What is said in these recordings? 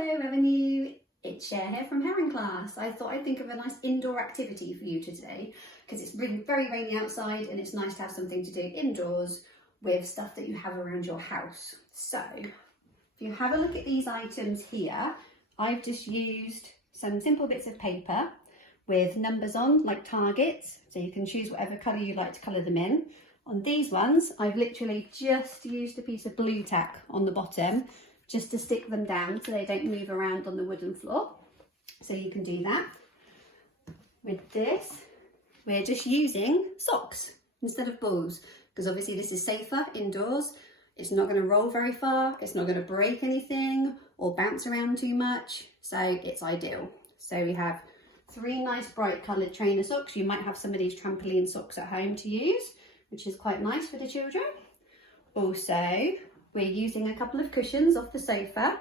Hello, Revenue. It's Cher here from Heron Class. I thought I'd think of a nice indoor activity for you today because it's really very rainy outside and it's nice to have something to do indoors with stuff that you have around your house. So if you have a look at these items here, I've just used some simple bits of paper with numbers on, like targets, so you can choose whatever colour you like to colour them in. On these ones, I've literally just used a piece of blue tack on the bottom just to stick them down so they don't move around on the wooden floor. So you can do that. With this, we're just using socks instead of balls, because obviously this is safer indoors. It's not going to roll very far, it's not going to break anything or bounce around too much, so it's ideal. So we have 3 nice bright coloured trainer socks. You might have some of these trampoline socks at home to use, which is quite nice for the children. Also, we're using a couple of cushions off the sofa,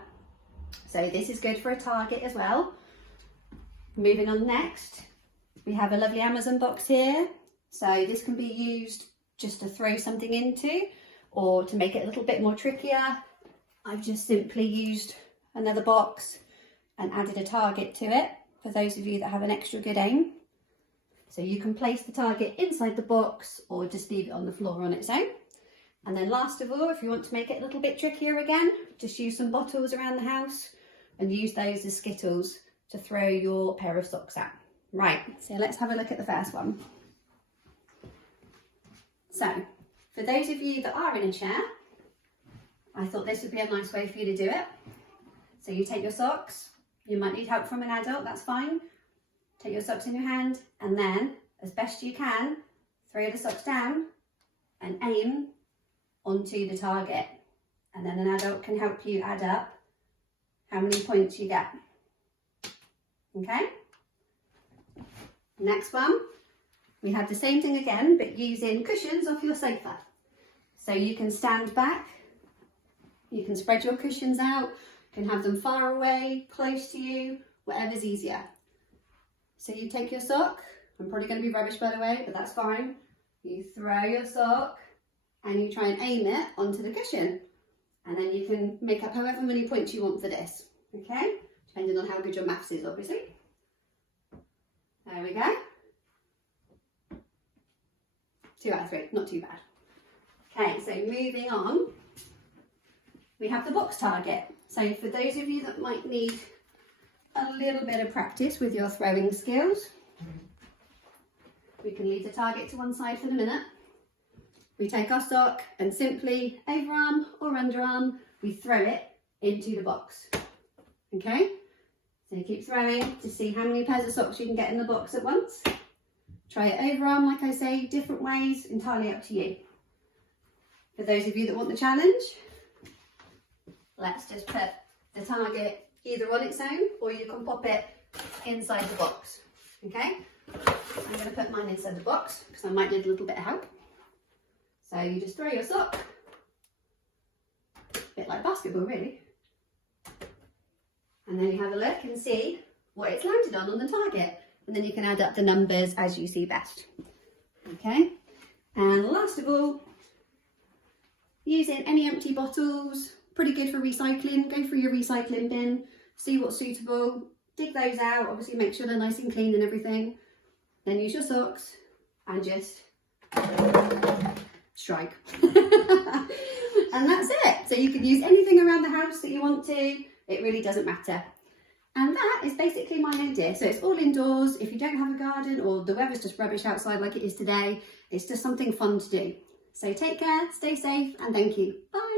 so this is good for a target as well. Moving on next, we have a lovely Amazon box here, so this can be used just to throw something into or to make it a little bit more trickier. I've just simply used another box and added a target to it for those of you that have an extra good aim. So you can place the target inside the box or just leave it on the floor on its own. And then last of all, if you want to make it a little bit trickier again, just use some bottles around the house and use those as skittles to throw your pair of socks at. Right, so let's have a look at the first one. So, for those of you that are in a chair, I thought this would be a nice way for you to do it. So you take your socks, you might need help from an adult, that's fine. Take your socks in your hand and then, as best you can, throw the socks down and aim onto the target, and then an adult can help you add up how many points you get. Okay? Next one, we have the same thing again, but using cushions off your sofa. So you can stand back, you can spread your cushions out, you can have them far away, close to you, whatever's easier. So you take your sock, I'm probably going to be rubbish by the way, but that's fine. You throw your sock and you try and aim it onto the cushion. And then you can make up however many points you want for this, okay? Depending on how good your maths is, obviously. There we go. 2 out of 3, not too bad. Okay, so moving on, we have the box target. So for those of you that might need a little bit of practice with your throwing skills, we can leave the target to one side for the minute. We take our sock and simply overarm or underarm, we throw it into the box. Okay? So you keep throwing to see how many pairs of socks you can get in the box at once. Try it overarm, like I say, different ways, entirely up to you. For those of you that want the challenge, let's just put the target either on its own or you can pop it inside the box. Okay? I'm going to put mine inside the box because I might need a little bit of help. So you just throw your sock, a bit like basketball really, and then you have a look and see what it's landed on the target, and then you can add up the numbers as you see best. Okay, and last of all, using any empty bottles, pretty good for recycling. Go through your recycling bin, see what's suitable, dig those out, obviously make sure they're nice and clean and everything, then use your socks and just strike. And that's it. So you can use anything around the house that you want to, it really doesn't matter. And that is basically my idea. So it's all indoors. If you don't have a garden or the weather's just rubbish outside like it is today, it's just something fun to do. So take care, stay safe, and thank you. Bye.